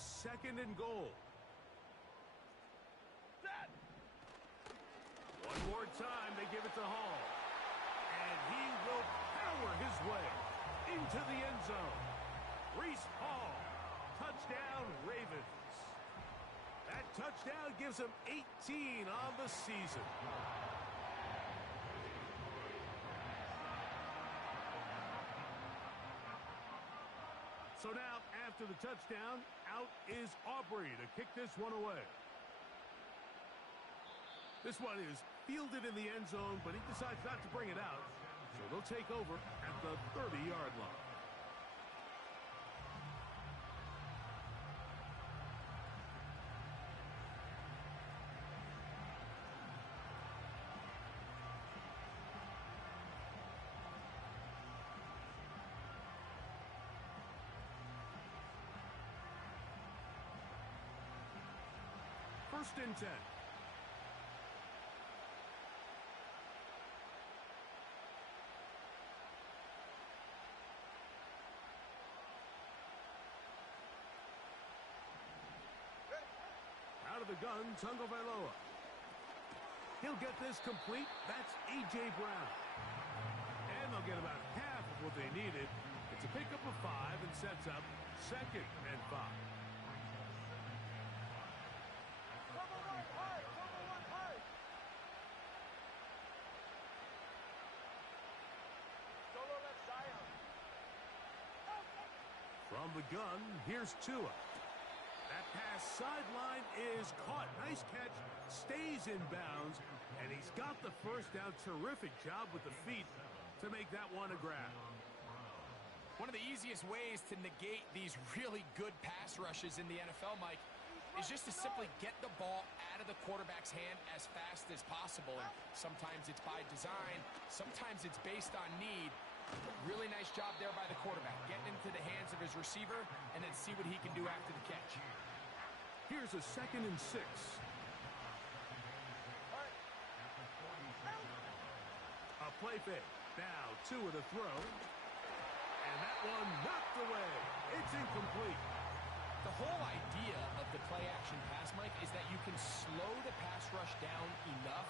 Here's 2nd and goal. One more time, they give it to Hall. And he will power his way into the end zone. Reese Hall, touchdown Ravens. That touchdown gives him 18 on the season. So now, after the touchdown, out is Aubrey to kick this one away. This one is fielded in the end zone, but he decides not to bring it out. So they'll take over at the 30-yard line. First and 10. Out of the gun, Tagovailoa. He'll get this complete. That's A.J. Brown. And they'll get about half of what they needed. It's a pickup of 5 and sets up 2nd and 5. From the gun, here's Tua. That pass sideline is caught. Nice catch, stays in bounds, and he's got the first down. Terrific job with the feet to make that one a grab. One of the easiest ways to negate these really good pass rushes in the NFL, Mike, is just to simply get the ball out of the quarterback's hand as fast as possible. And sometimes it's by design, sometimes it's based on need. Really nice job there by the quarterback, getting into the hands of his receiver and then see what he can do after the catch. Here's a 2nd and 6. A play fake. Now Tua to throw. And that one knocked away. It's incomplete. The whole idea of the play-action pass, Mike, is that you can slow the pass rush down enough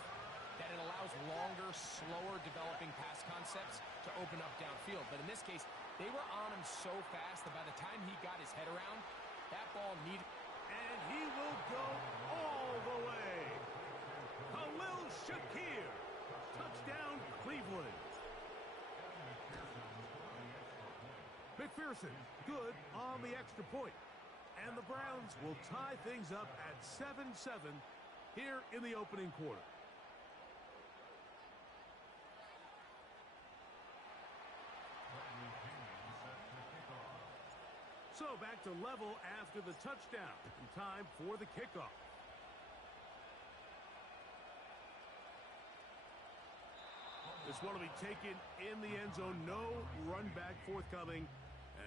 that it allows longer, slower developing pass concepts to open up downfield. But in this case, they were on him so fast that by the time he got his head around, that ball needed... And he will go all the way. Khalil Shakir. Touchdown, Cleveland. McPherson, good on the extra point. And the Browns will tie things up at 7-7 here in the opening quarter. So back to level after the touchdown. In time for the kickoff. This one will be taken in the end zone. No run back forthcoming.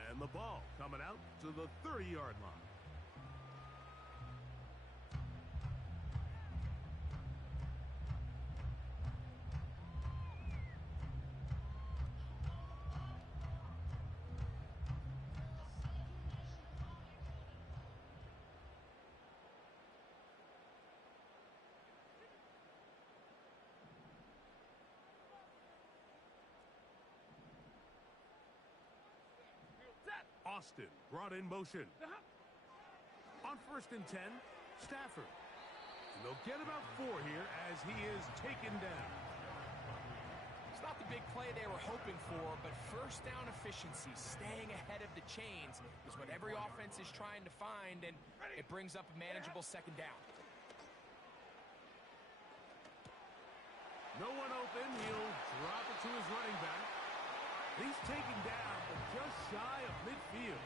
And the ball coming out to the 30-yard line. Austin brought in motion. On 1st and 10, Stafford. And they'll get about 4 here as he is taken down. It's not the big play they were hoping for, but first down efficiency, staying ahead of the chains, is what every offense is trying to find, and it brings up a manageable 2nd down. No one open. He'll drop it to his running back. He's taken down, but just shy of midfield.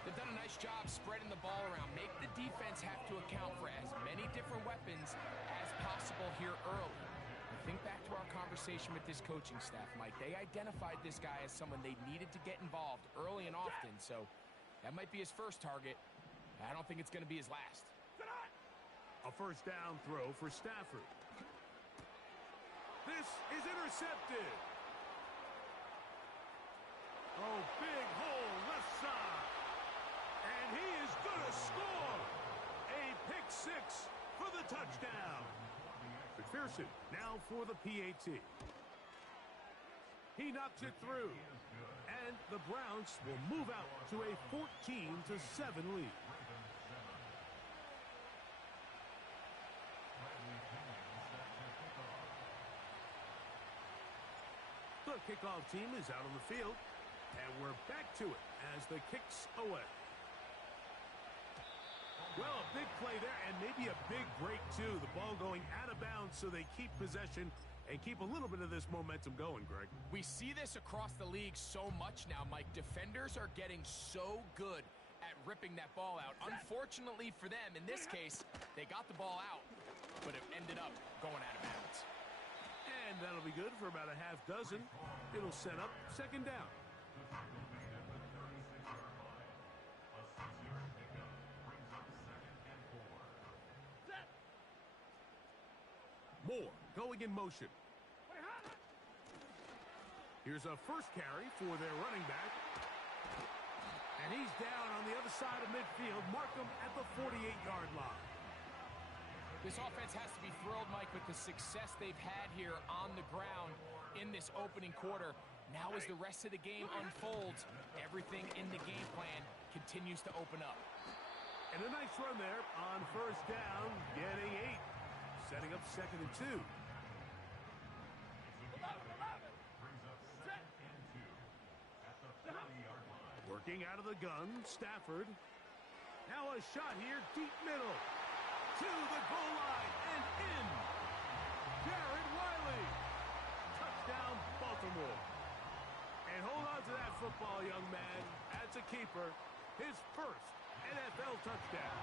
They've done a nice job spreading the ball around. Make the defense have to account for as many different weapons as possible here early. Think back to our conversation with this coaching staff, Mike. They identified this guy as someone they needed to get involved early and often, so that might be his first target. I don't think it's going to be his last. A first down throw for Stafford. This is intercepted. Oh, big hole left side. And he is touchdown. McPherson now for the PAT. He knocks it through. And the Browns will move out to a 14-7 lead. The kickoff team is out on the field. And we're back to it as the kick's away. Well, a big play there and maybe a big break, too. The ball going out of bounds so they keep possession and keep a little bit of this momentum going, Greg. We see this across the league so much now, Mike. Defenders are getting so good at ripping that ball out. Unfortunately for them, in this case, they got the ball out, but it ended up going out of bounds. And that'll be good for about a half dozen. It'll set up second down. Moore going in motion. Here's a first carry for their running back. And he's down on the other side of midfield. Mark him at the 48-yard line. This offense has to be thrilled, Mike, with the success they've had here on the ground in this opening quarter. Now as the rest of the game unfolds, everything in the game plan continues to open up. And a nice run there on first down, getting 8. Setting up 2nd and 2. Working out of the gun, Stafford. Now a shot here, deep middle. To the goal line and in. Jared Wiley. Touchdown, Baltimore. And hold on to that football, young man. That's a keeper. His first NFL touchdown.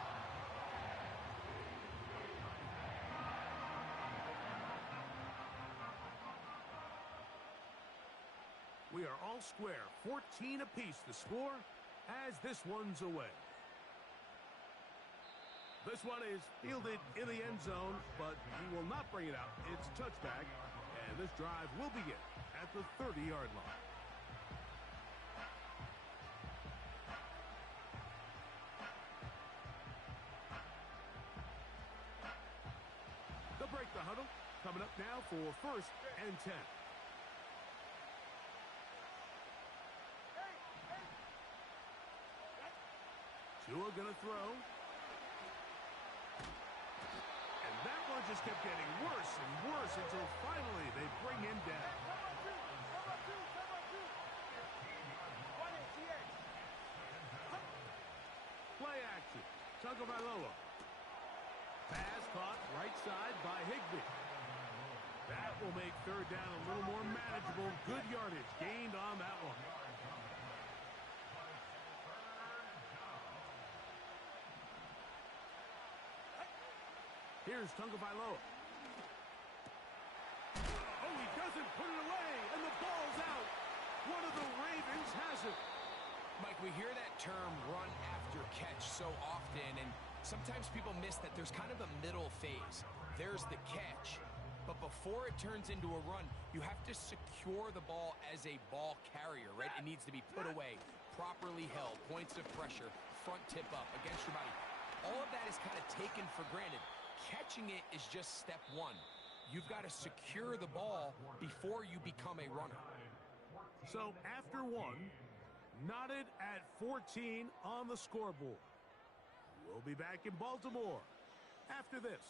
We are all square. 14 apiece the score as this one's away. This one is fielded in the end zone, but he will not bring it out. It's a touchback, and this drive will begin at the 30-yard line. They'll break the huddle. Coming up now for 1st and 10. Tua gonna throw. And that one just kept getting worse and worse until finally they bring him down. Play action. Tagovailoa. Pass caught right side by Higbee. That will make 3rd down a little more manageable. Good yardage gained on that one. Here's Tagovailoa. Oh, he doesn't put it away, and the ball's out. One of the Ravens has it. Mike, we hear that term run after catch so often, and sometimes people miss that there's kind of a middle phase. There's the catch, but before it turns into a run, you have to secure the ball as a ball carrier, right? It needs to be put away, properly held, points of pressure, front tip up against your body. All of that is kind of taken for granted. Catching it is just step one. You've got to secure the ball before you become a runner. So after one, knotted at 14 on the scoreboard. We'll be back in Baltimore after this.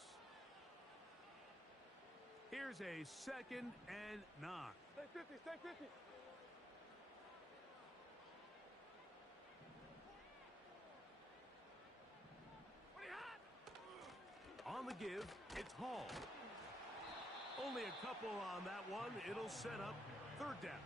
Here's a 2nd and 9. Stay 50, stay 50. On the give, it's Hall. Only a couple on that one. It'll set up 3rd down.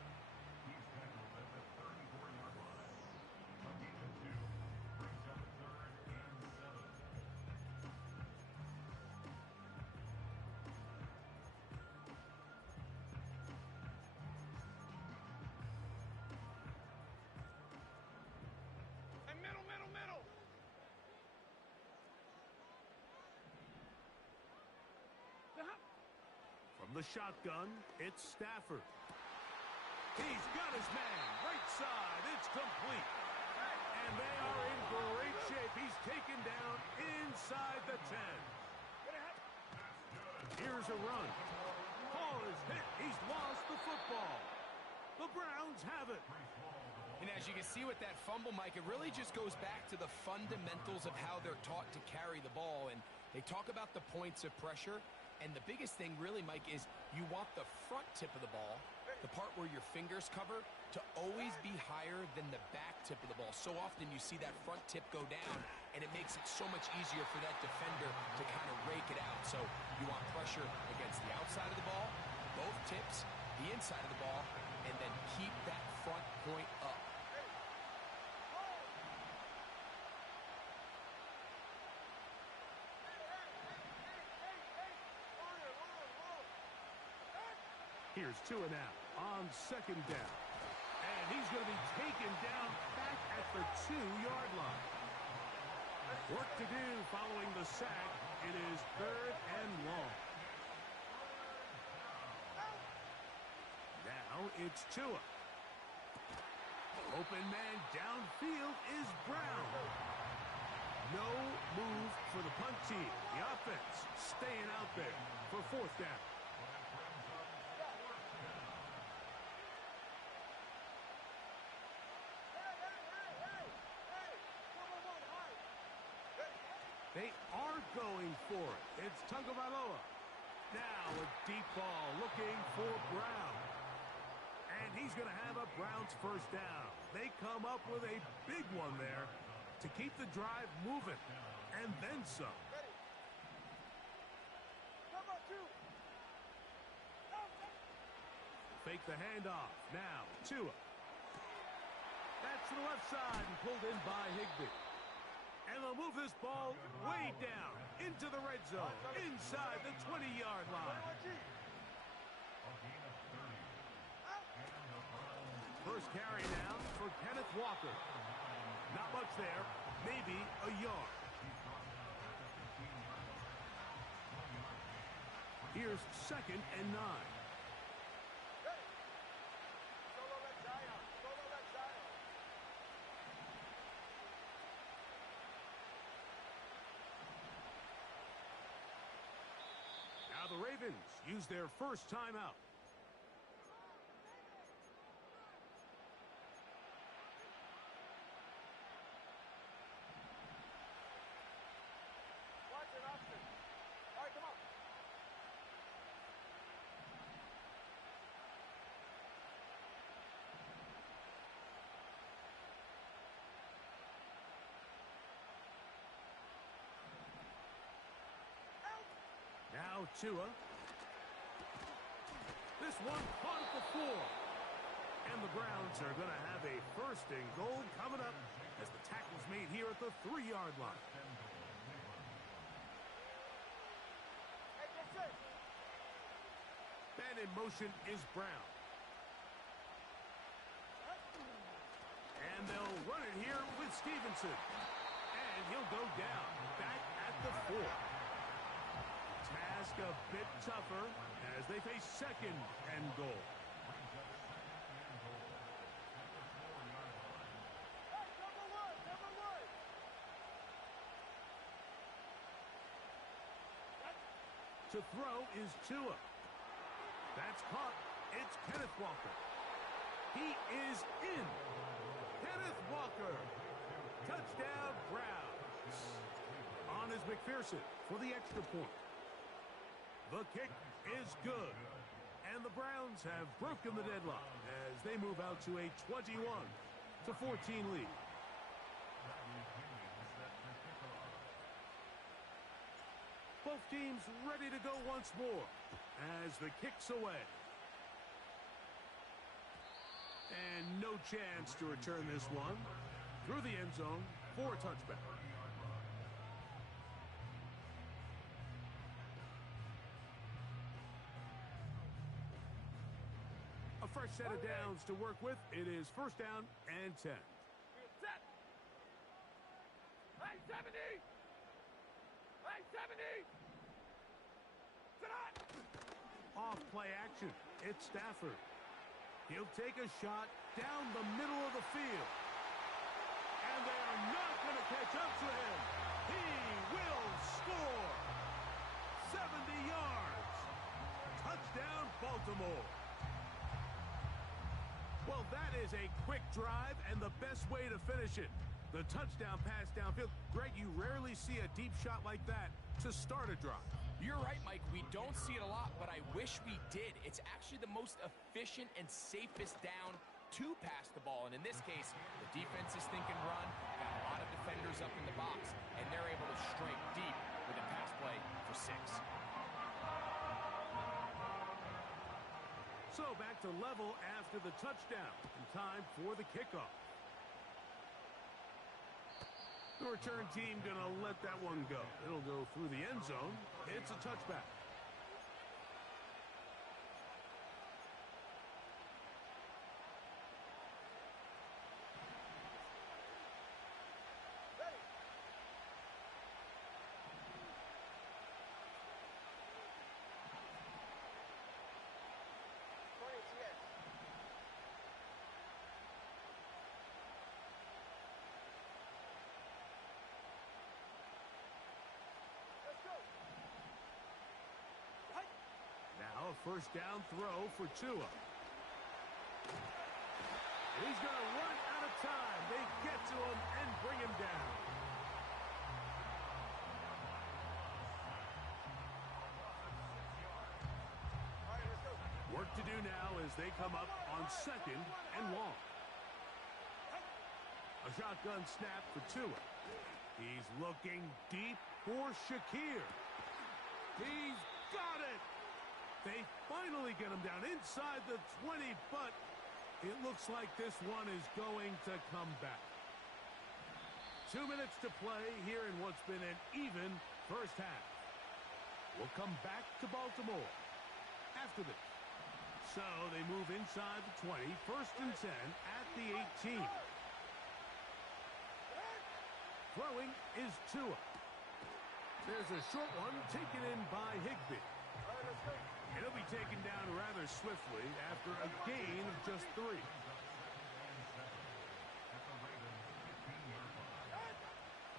From the shotgun, it's Stafford. He's got his man. Right side. It's complete. And they are in great shape. He's taken down inside the 10. Here's a run. Ball is hit. He's lost the football. The Browns have it. And as you can see with that fumble, Mike, it really just goes back to the fundamentals of how they're taught to carry the ball. And they talk about the points of pressure. And the biggest thing really, Mike, is you want the front tip of the ball, the part where your fingers cover, to always be higher than the back tip of the ball. So often you see that front tip go down, and it makes it so much easier for that defender to kind of rake it out. So you want pressure against the outside of the ball, both tips, the inside of the ball, and then keep that front point up. Here's Tua now on second down. And he's going to be taken down back at the 2-yard line. Work to do following the sack. It is 3rd and long. Now it's Tua. Open man downfield is Brown. No move for the punt team. The offense staying out there for 4th down. They are going for it. It's Tagovailoa. Now a deep ball looking for Brown. And he's going to have a Browns first down. They come up with a big one there to keep the drive moving. And then some. Fake the handoff. Now Tua. That's to the left side and pulled in by Higbee. And they'll move this ball way down into the red zone, inside the 20-yard line. First carry now for Kenneth Walker. Not much there, maybe a yard. Here's 2nd and 9. The Ravens use their first timeout. Watch it, option. All right, come on. Now Tua. This one caught at the 4. And the Browns are going to have a 1st and goal coming up as the tackle's made here at the 3-yard line. And in motion is Brown. And they'll run it here with Stevenson. And he'll go down back at the 4. Task a bit tougher as they face 2nd and goal. To throw is Tua. That's caught. It's Kenneth Walker. He is in. Kenneth Walker. Touchdown, Browns. On is McPherson for the extra point. The kick is good. And the Browns have broken the deadlock as they move out to a 21-14 lead. Both teams ready to go once more as the kick's away. And no chance to return this one through the end zone for a touchback. A fresh set of downs to work with. It is 1st down and 10. Set. Hey, 70. Hey, 70. Tonight. Off play action. It's Stafford. He'll take a shot down the middle of the field. And they are not going to catch up to him. He will score. 70 yards. Baltimore. Well, that is a quick drive and the best way to finish it. The touchdown pass downfield. Greg, you rarely see a deep shot like that to start a drive. You're right, Mike. We don't see it a lot, but I wish we did. It's actually the most efficient and safest down to pass the ball. And in this case, the defense is thinking run, got a lot of defenders up in the box, and they're able to strike deep with a pass play for 6. So back to level after the touchdown, and time for the kickoff. The return team going to let that one go. It'll go through the end zone. It's a touchback. Now a first down throw for Tua. He's going to run out of time. They get to him and bring him down. Work to do now as they come up on 2nd and long. A shotgun snap for Tua. He's looking deep for Shakir. He's got it. They finally get him down inside the 20, but it looks like this one is going to come back. 2 minutes to play here in what's been an even first half. We'll come back to Baltimore after this. So they move inside the 20, 1st and 10 at the 18. Throwing is Tua. There's a short one taken in by Higbee. It'll be taken down rather swiftly after a gain of just 3.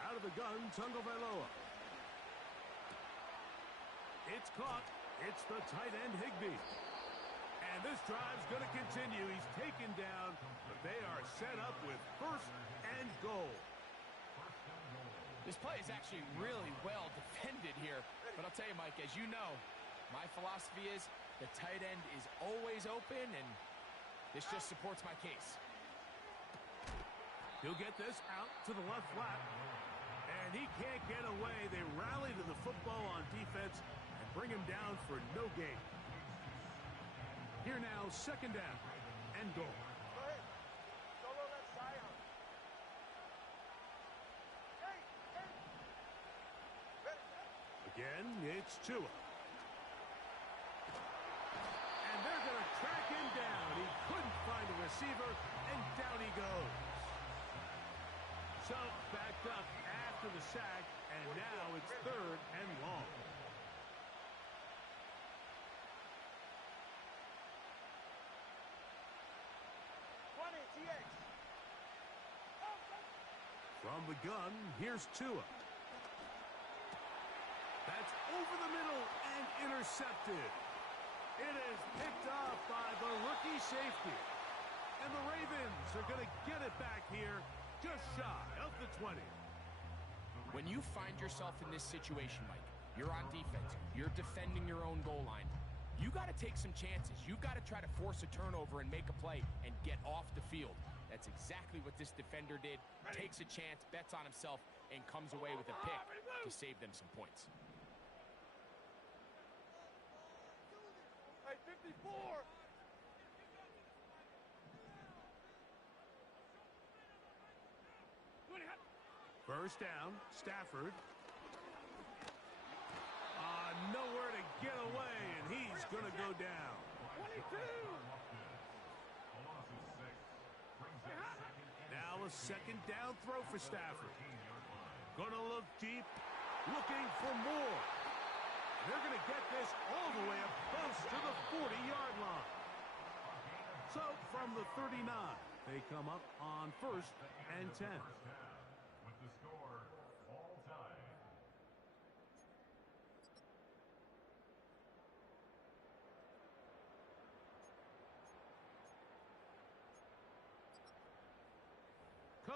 Out of the gun, Tagovailoa. It's caught. It's the tight end, Higbee. And this drive's going to continue. He's taken down, but they are set up with 1st and goal. This play is actually really well defended here. But I'll tell you, Mike, as you know, my philosophy is the tight end is always open, and this just supports my case. He'll get this out to the left flat, and he can't get away. They rally to the football on defense and bring him down for no gain. Here now, 2nd down and goal. Again, it's Tua. And they're going to track him down. He couldn't find a receiver, and down he goes. So, backed up after the sack, and now it's 3rd and long. From the gun, here's Tua. That's over the middle and intercepted. It is picked off by the rookie safety. And the Ravens are going to get it back here just shy of the 20. When you find yourself in this situation, Mike, you're on defense, you're defending your own goal line, you got to take some chances. You've got to try to force a turnover and make a play and get off the field. That's exactly what this defender did. Takes a chance, bets on himself, and comes away with a pick to save them some points. Hey, 54! First down, Stafford. Nowhere to get away, and he's going to go down. 22! Now a 2nd down throw for Stafford. Going to look deep, looking for more. They're going to get this all the way up close to the 40-yard line. So from the 39, they come up on 1st and 10. With the score all tied.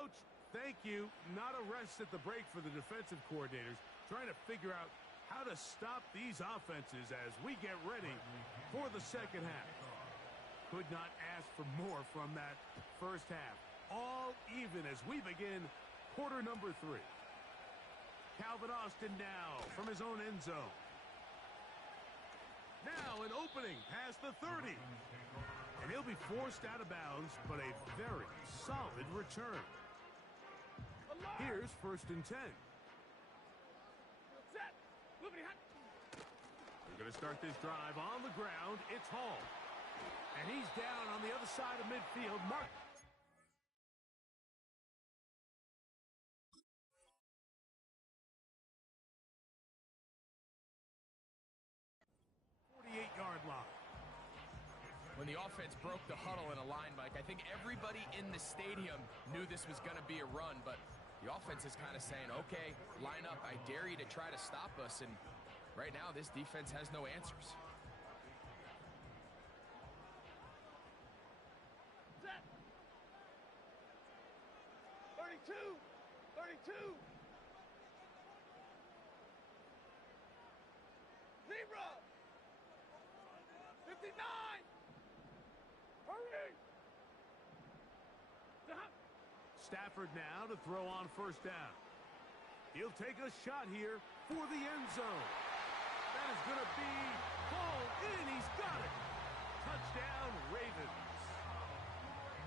Coach, thank you. Not a rest at the break for the defensive coordinators, trying to figure out how to stop these offenses as we get ready for the second half. Could not ask for more from that first half. All even as we begin quarter number 3. Calvin Austin now from his own end zone. Now an opening past the 30. And he'll be forced out of bounds, but a very solid return. Here's 1st and 10. Set. Moving hot. We're going to start this drive on the ground. It's Hall. And he's down on the other side of midfield. Mark. Yard line. When the offense broke the huddle in a line, Mike, I think everybody in the stadium knew this was going to be a run, but the offense is kind of saying, okay, line up, I dare you to try to stop us, and right now this defense has no answers. Set. 32. 32. Zebra. 59. Hurry. Stop. Stafford now to throw on 1st down. He'll take a shot here for the end zone. That is going to be hauled in. He's got it. Touchdown, Ravens.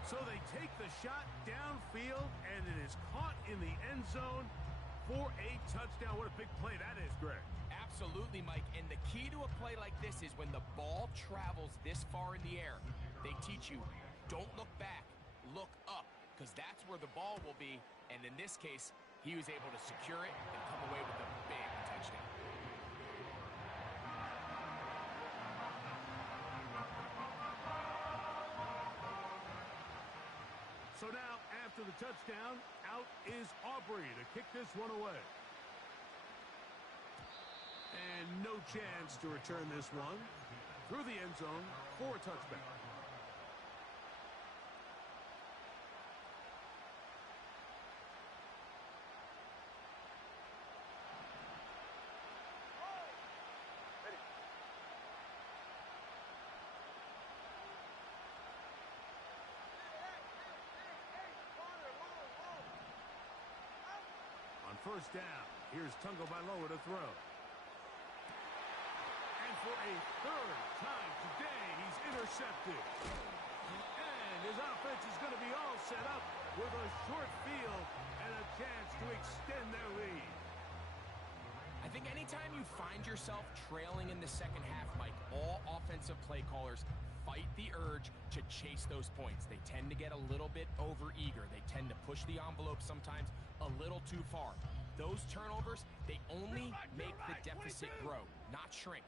So they take the shot downfield, and it is caught in the end zone for a touchdown. What a big play that is, Greg. Absolutely, Mike, and the key to a play like this is when the ball travels this far in the air, they teach you, don't look back, look up, because that's where the ball will be, and in this case, he was able to secure it and come away with a big touchdown. So now, after the touchdown, out is Aubrey to kick this one away. And no chance to return this one through the end zone for a touchback. On 1st down, here's Tagovailoa to throw. And for a 3rd time today, he's intercepted. And his offense is going to be all set up with a short field and a chance to extend their lead. I think anytime you find yourself trailing in the second half, Mike, all offensive play callers fight the urge to chase those points. They tend to get a little bit over-eager. They tend to push the envelope sometimes a little too far. Those turnovers, they only make the deficit grow, not shrink.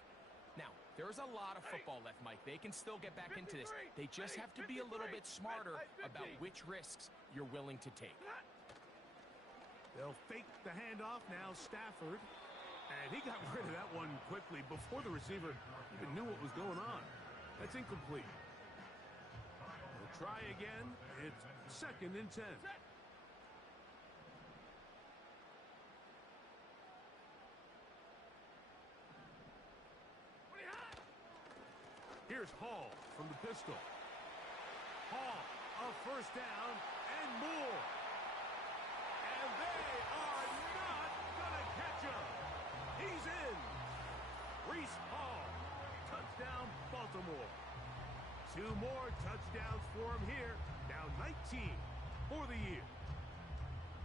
Now, there's a lot of football left, Mike. They can still get back into this. They just have to be a little bit smarter about which risks you're willing to take. They'll fake the handoff now, Stafford. And he got rid of that one quickly before the receiver even knew what was going on. That's incomplete. They'll try again. It's 2nd and 10. Here's Hall from the pistol. Hall, a 1st down, and more. And they are not going to catch him. He's in. Reese Hall, touchdown, Baltimore. 2 more touchdowns for him here. Now 19 for the year.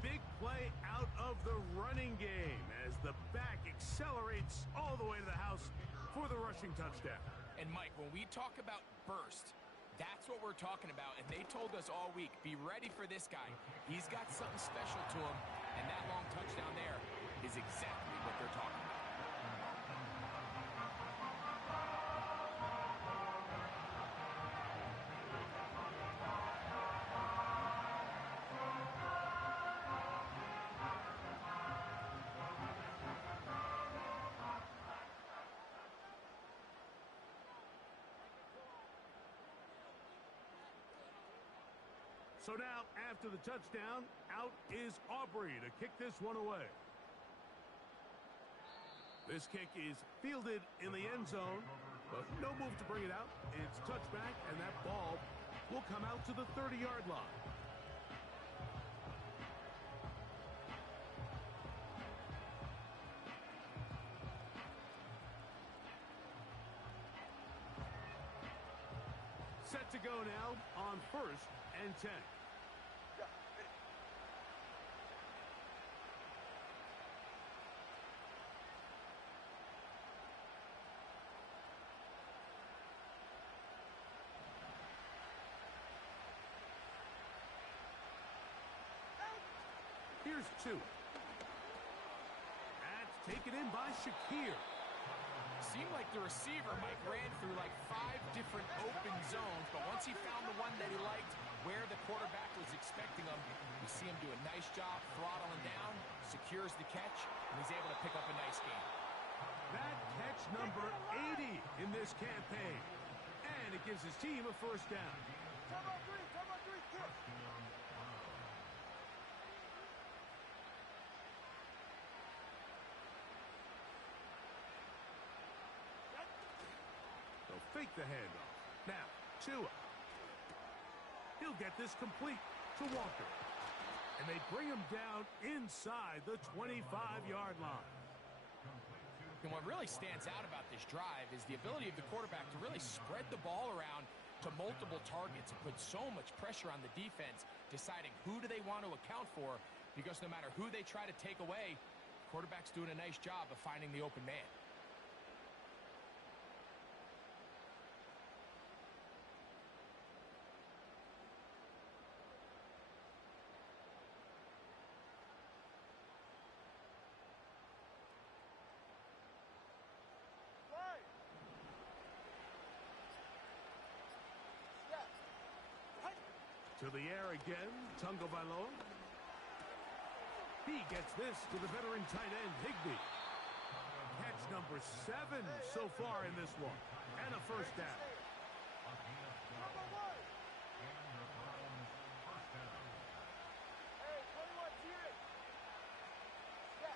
Big play out of the running game as the back accelerates all the way to the house for the rushing touchdown. And Mike, when we talk about burst, that's what we're talking about. And they told us all week, be ready for this guy. He's got something special to him. And that long touchdown there is exactly what they're talking about. So now, after the touchdown, out is Aubrey to kick this one away. This kick is fielded in the end zone, but no move to bring it out. It's touchback, and that ball will come out to the 30-yard line. Set to go now on 1st and 10. Here's 2. That's taken in by Shakir. Seemed like the receiver, Mike, ran through like 5 different open zones, but once he found the one that he liked, where the quarterback was expecting him, you see him do a nice job throttling down, secures the catch, and he's able to pick up a nice gain. That catch number 80 in this campaign, and it gives his team a first down. Come on, 3, kick. They'll fake the handoff. Now, Tua. He'll get this complete to Walker. And they bring him down inside the 25-yard line. And what really stands out about this drive is the ability of the quarterback to really spread the ball around to multiple targets and put so much pressure on the defense, deciding who do they want to account for, because no matter who they try to take away, the quarterback's doing a nice job of finding the open man. To the air again, Tunga Vailoa. He gets this to the veteran tight end, Higbee. Catch number 7 so far in this one. And a first down. Hey, 21, cheer it. Step.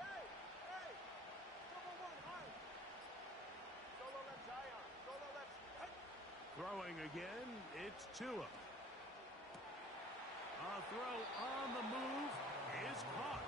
Hey. Number 1, high. Solo left, Zion. Solo left. Throwing again, it's Tua. A throw on the move is caught.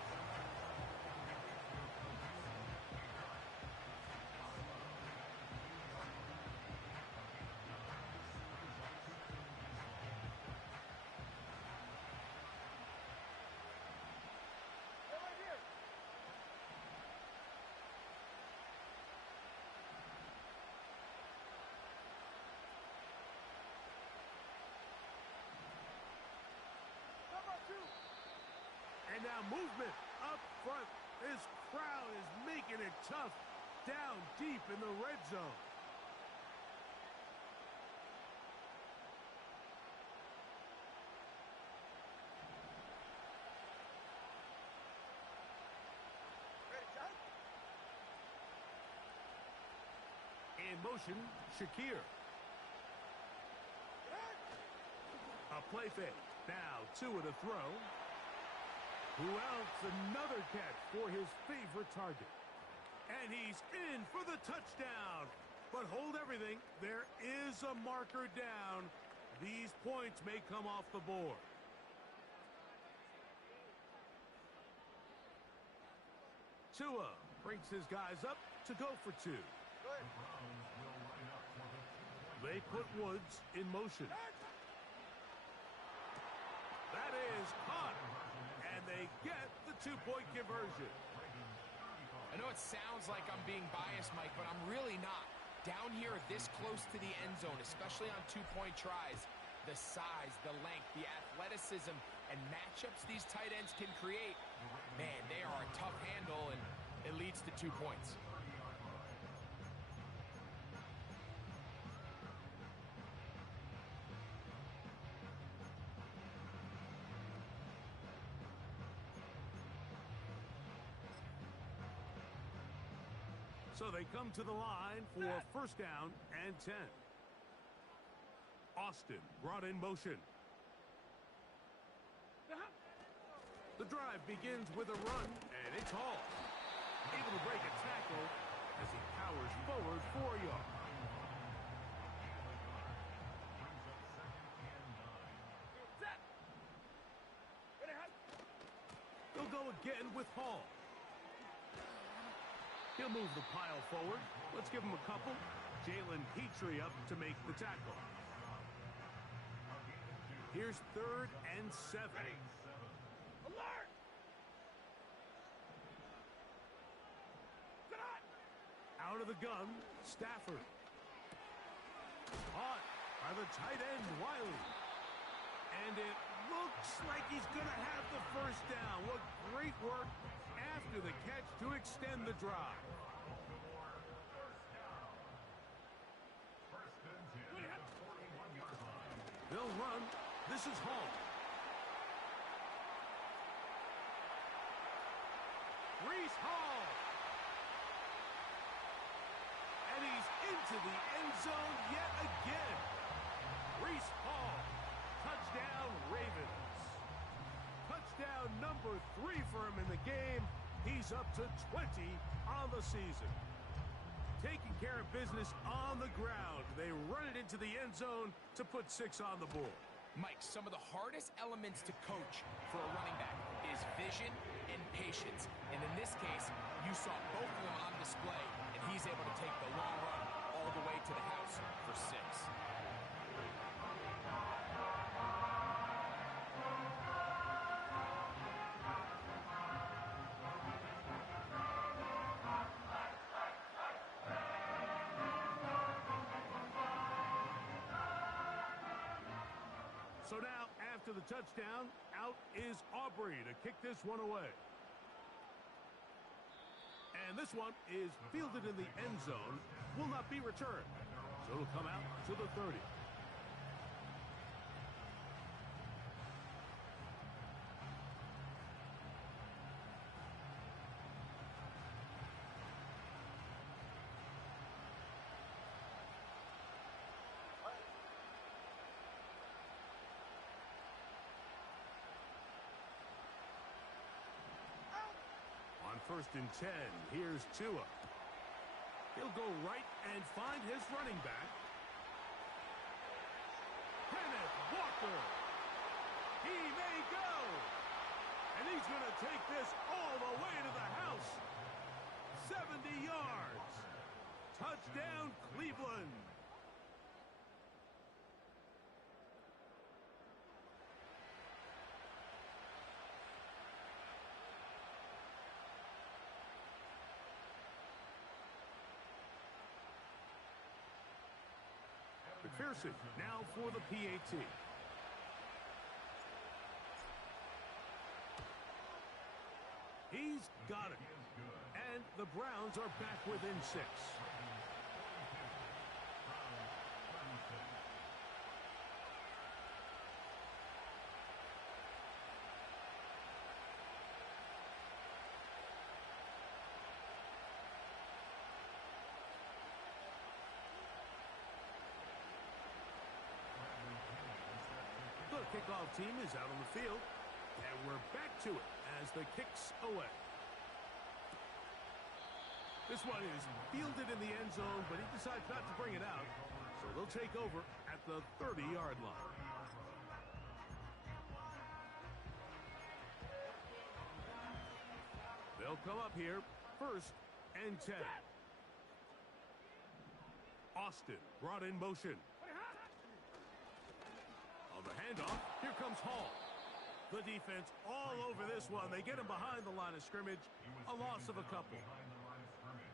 And now movement up front. This crowd is making it tough down deep in the red zone. In motion, Shakir. A play fake. Now Tua to throw. Who else? Another catch for his favorite target. And he's in for the touchdown. But hold everything. There is a marker down. These points may come off the board. Tua brings his guys up to go for 2. They put Woods in motion. That is caught. And they get the 2-point conversion. I know it sounds like I'm being biased, Mike, but I'm really not. Down here this close to the end zone, especially on 2-point tries, the size, the length, the athleticism, and matchups these tight ends can create, man, they are a tough handle, and it leads to 2 points. So they come to the line for first down and 10. Austin brought in motion. The drive begins with a run, and it's Hall. Able to break a tackle as he powers forward 4 yards. They'll go again with Hall. He'll move the pile forward. Let's give him a couple. Jalen Petrie up to make the tackle. Here's 3rd and 7. Alert! Out of the gun, Stafford. Caught by the tight end, Wiley. And it looks like he's going to have the first down. What great work after the catch to extend the drive. They'll run. This is Hall. Reese Hall. And he's into the end zone yet again. Reese Hall. Touchdown, Ravens. Touchdown number 3 for him in the game. He's up to 20 on the season. Taking care of business on the ground. They run it into the end zone to put 6 on the board. Mike, some of the hardest elements to coach for a running back is vision and patience. And in this case, you saw both of them on display, and he's able to take the long run all the way to the house for 6. So now, after the touchdown, out is Aubrey to kick this one away. And this one is fielded in the end zone, will not be returned. So it'll come out to the 30. On 1st and 10, here's Tua. He'll go right and find his running back. Kenneth Walker. He may go. And he's going to take this all the way to the house. 70 yards. Touchdown, Cleveland. McPherson now for the PAT. He's got it. And the Browns are back within 6. The kickoff team is out on the field, and we're back to it as the kick's away. This one is fielded in the end zone, but he decides not to bring it out, so they'll take over at the 30-yard line. They'll come up here, 1st and 10. Austin brought in motion. On the handoff, here comes Hall. The defense all over this one. They get him behind the line of scrimmage. A loss of a couple.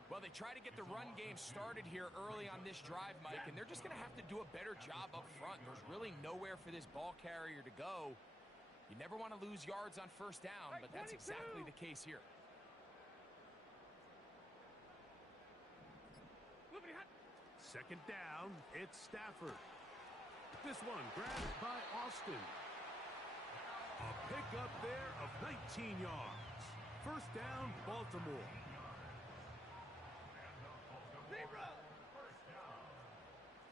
Well, they try to get the run game started here early on this drive, Mike, and they're just going to have to do a better job up front. There's really nowhere for this ball carrier to go. You never want to lose yards on 1st down, but that's exactly the case here. Second down, it's Stafford. This one grabbed by Austin. A pickup there of 19 yards. 1st down, Baltimore.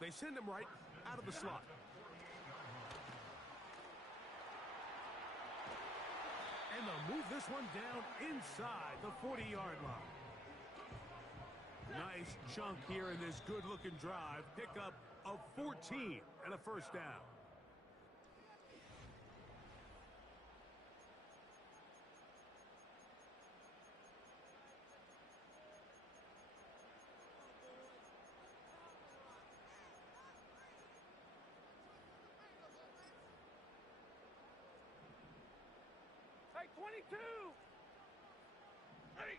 They send him right out of the slot. move this one down inside the 40-yard line. Nice chunk here in this good-looking drive. Pickup of 14 and a first down. Take 22. Hey.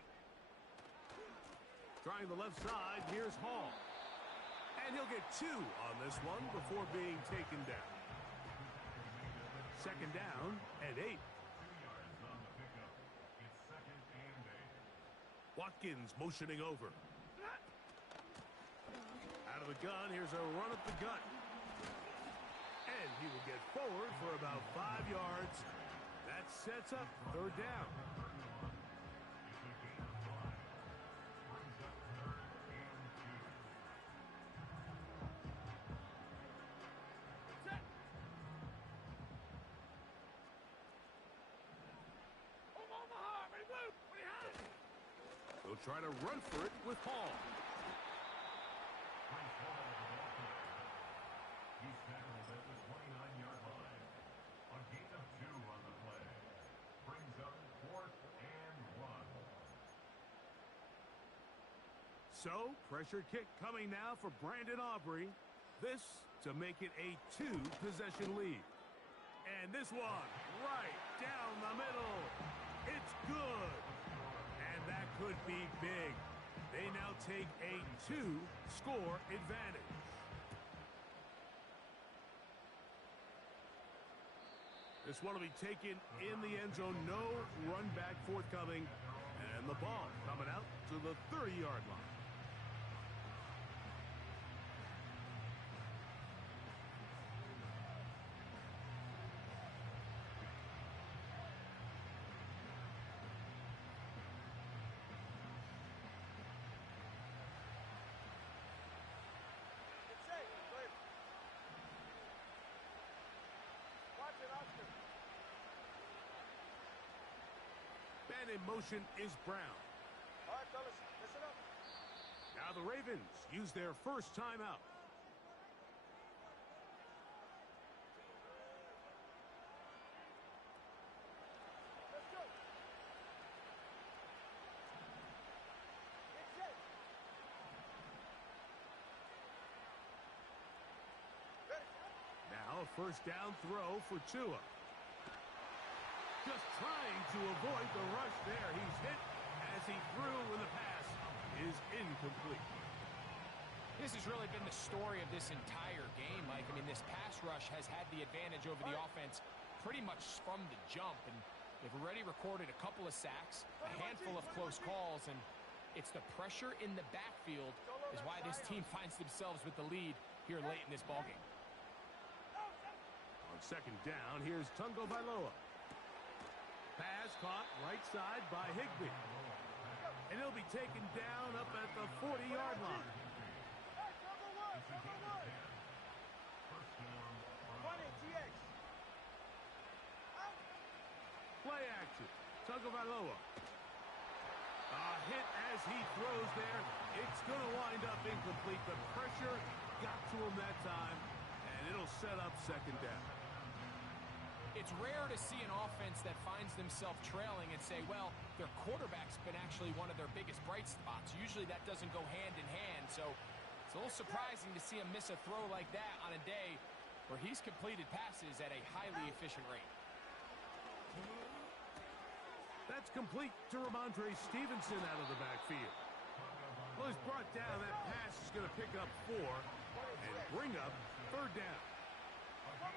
Trying the left side, here's Hall. And he'll get 2 on this one before being taken down. Second down and 8. 2 yards on the pickup. It's second and 8. Watkins motioning over. Out of the gun, here's a run up the gut. And he will get forward for about 5 yards. That sets up third down. They'll try to run for it with Hall. He's tackled at the 29-yard line. A gain of 2 on the play. Brings up 4th and 1. So, pressure kick coming now for Brandon Aubrey. This to make it a 2-possession lead. And this one right down the middle. It's good. And that could be big. They now take a 2-score advantage. This one will be taken in the end zone. No run back forthcoming. And the ball coming out to the 30-yard line. It's safe. Clear. Watch it, Oscar. Man in motion is Brown. All right, fellas, listen up. Now the Ravens use their first timeout. Let's go. It's safe. Ready. Now a first down throw for Tua. Just trying to avoid the rush there. He's hit as he threw when the pass is incomplete. This has really been the story of this entire game, Mike. I mean, this pass rush has had the advantage over the offense pretty much from the jump, and they've already recorded a couple of sacks, a handful of close calls, and it's the pressure in the backfield is why this team finds themselves with the lead here late in this ballgame. On second down, here's Tungo Bailoa. Pass caught right side by Higbee. And he'll be taken down up at the 40-yard line. Hey, cover one, cover one. First down. 20, GX. Out. Play action. Tungo Bailoa. A hit as he throws there. It's going to wind up incomplete. The pressure got to him that time, and it'll set up second down. It's rare to see an offense that finds themselves trailing and say, well, their quarterback's been actually one of their biggest bright spots. Usually that doesn't go hand in hand, so it's a little surprising to see him miss a throw like that on a day where he's completed passes at a highly efficient rate. That's complete to Ramondre Stevenson out of the backfield. Well, he's brought down. That pass is going to pick up 4 and bring up third down. All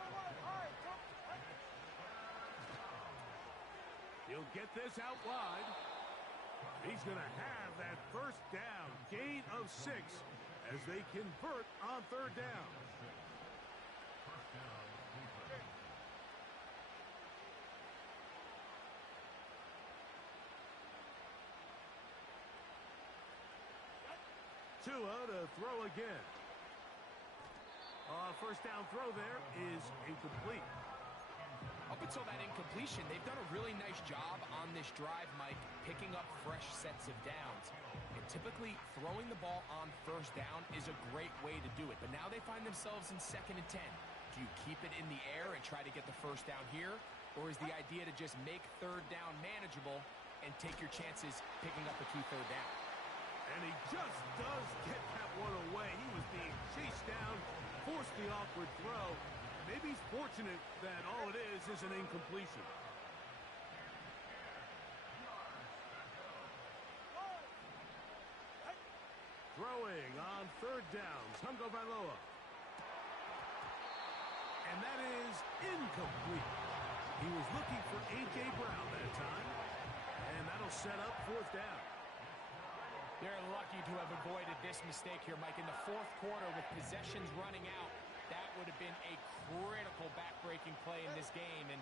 right, come. He'll get this out wide. He's going to have that first down. Gain of 6 as they convert on third down. First down. Tua to throw again. First down throw there is incomplete. Up and so that incompletion, they've done a really nice job on this drive, Mike, picking up fresh sets of downs. And typically, throwing the ball on first down is a great way to do it. But now they find themselves in 2nd and 10. Do you keep it in the air and try to get the first down here? Or is the idea to just make 3rd down manageable and take your chances picking up a key 3rd down? And he just does get that one away. He was being chased down, forced the awkward throw. Maybe he's fortunate that all it is an incompletion. Throwing on 3rd down, Tagovailoa. And that is incomplete. He was looking for A.J. Brown that time. And that'll set up 4th down. They're lucky to have avoided this mistake here, Mike. In the 4th quarter with possessions running out, that would have been a critical back-breaking play in this game. And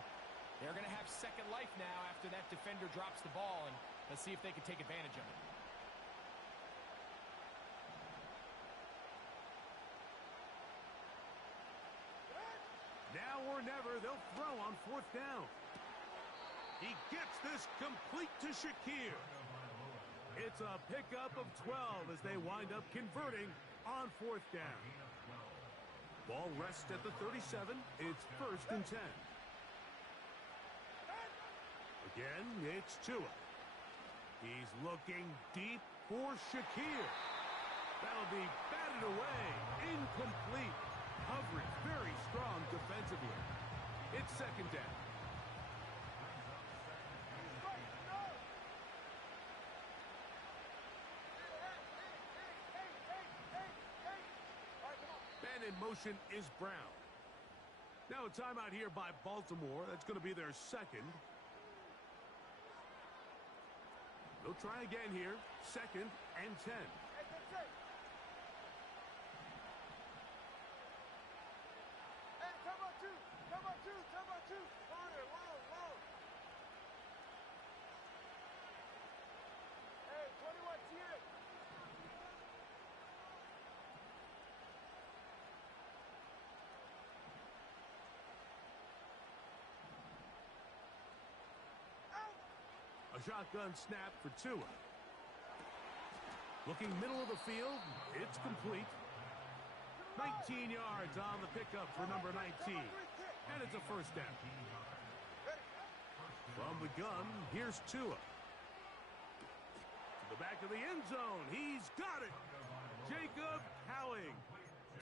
they're going to have second life now after that defender drops the ball. And let's see if they can take advantage of it. Now or never, they'll throw on 4th down. He gets this complete to Shakir. It's a pickup of 12 as they wind up converting on 4th down. Ball rests at the 37. It's 1st and 10. Again, it's Tua. He's looking deep for Shakir. That'll be batted away. Incomplete. Coverage very strong defensively. It's 2nd down. Man in motion is Brown. Now a timeout here by Baltimore. That's going to be their 2nd. They'll try again here. 2nd and 10. A shotgun snap for Tua. Looking middle of the field. It's complete. 19 yards on the pickup for number 19. And it's a 1st down. From the gun, here's Tua. To the back of the end zone. He's got it. Jacob Howing.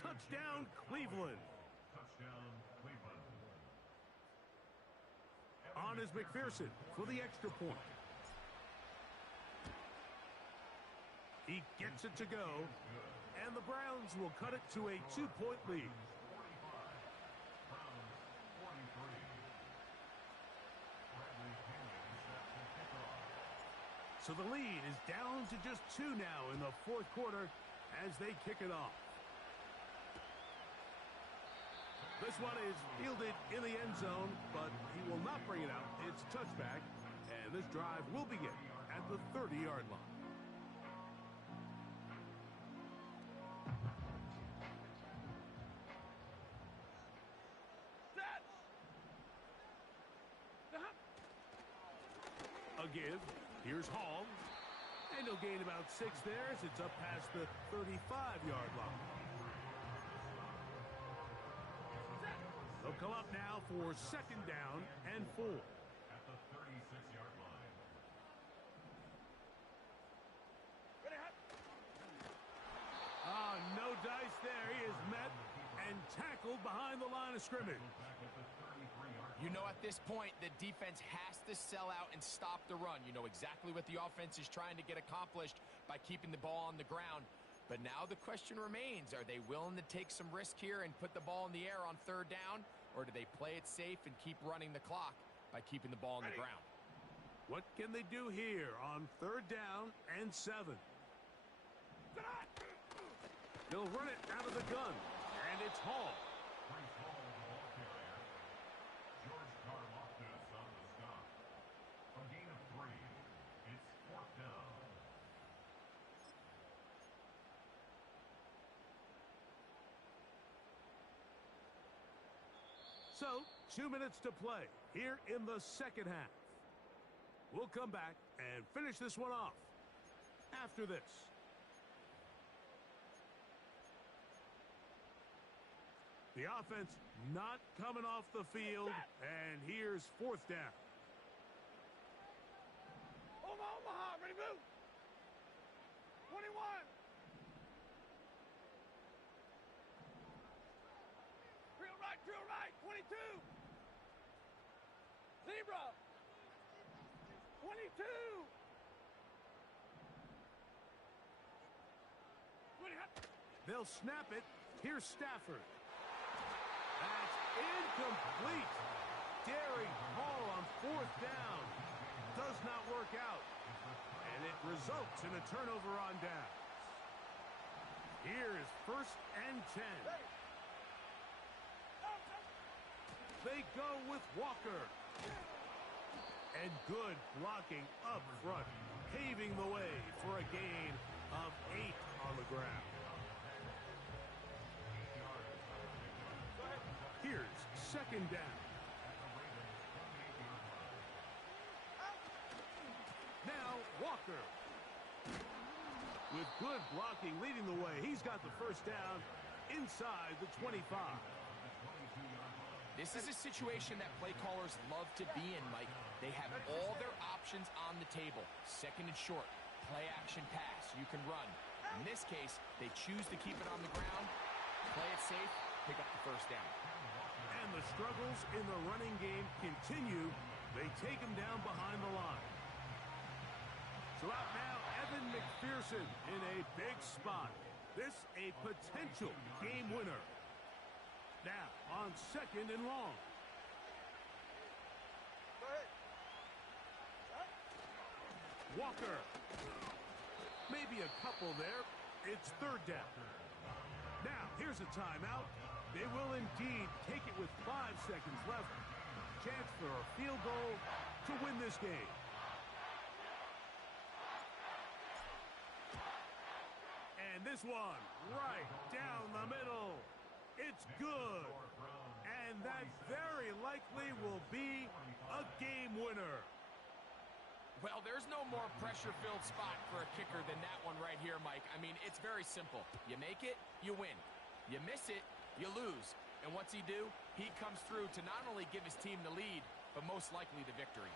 Touchdown, Cleveland. Touchdown, Cleveland. On is McPherson for the extra point. He gets it to go, and the Browns will cut it to a 2-point lead. So the lead is down to just 2 now in the 4th quarter as they kick it off. This one is fielded in the end zone, but he will not bring it out. It's a touchback, and this drive will begin at the 30-yard line. A give. Here's Hall. And he'll gain about 6 there as it's up past the 35-yard line. They'll come up now for 2nd down and 4. At the 36-yard line. No dice there. He is met and tackled behind the line of scrimmage. You know, at this point, the defense has to sell out and stop the run. You know exactly what the offense is trying to get accomplished by keeping the ball on the ground. But now the question remains, are they willing to take some risk here and put the ball in the air on 3rd down? Or do they play it safe and keep running the clock by keeping the ball on the ground? What can they do here on 3rd down and 7? They'll run it out of the gun, and it's Hall. So, 2 minutes to play here in the second half. We'll come back and finish this one off after this. The offense not coming off the field, and here's fourth down. Omaha, ready, move. 21. Drill right, 22. Zebra. 22. 20. They'll snap it. Here's Stafford. That's incomplete. Daring Hall on fourth down. Does not work out. And it results in a turnover on downs. Here is 1st and 10. They go with Walker. And good blocking up front, paving the way for a gain of 8 on the ground. Here's 2nd down. Now Walker. With good blocking leading the way, he's got the 1st down inside the 25. This is a situation that play callers love to be in, Mike. They have all their options on the table. 2nd and short, play action pass, you can run. In this case, they choose to keep it on the ground, play it safe, pick up the 1st down. And the struggles in the running game continue. They take him down behind the line. So out now, Evan McPherson in a big spot. This a potential game winner. Now on 2nd and long. Go ahead. Walker. Maybe a couple there. It's 3rd down. Now here's a timeout. They will indeed take it with 5 seconds left. Chance for a field goal to win this game. And this one right down the middle. It's good. And that very likely will be a game winner. Well, there's no more pressure-filled spot for a kicker than that one right here, Mike. I mean, it's very simple. You make it, you win. You miss it, you lose. And what's he do? He comes through to not only give his team the lead, but most likely the victory.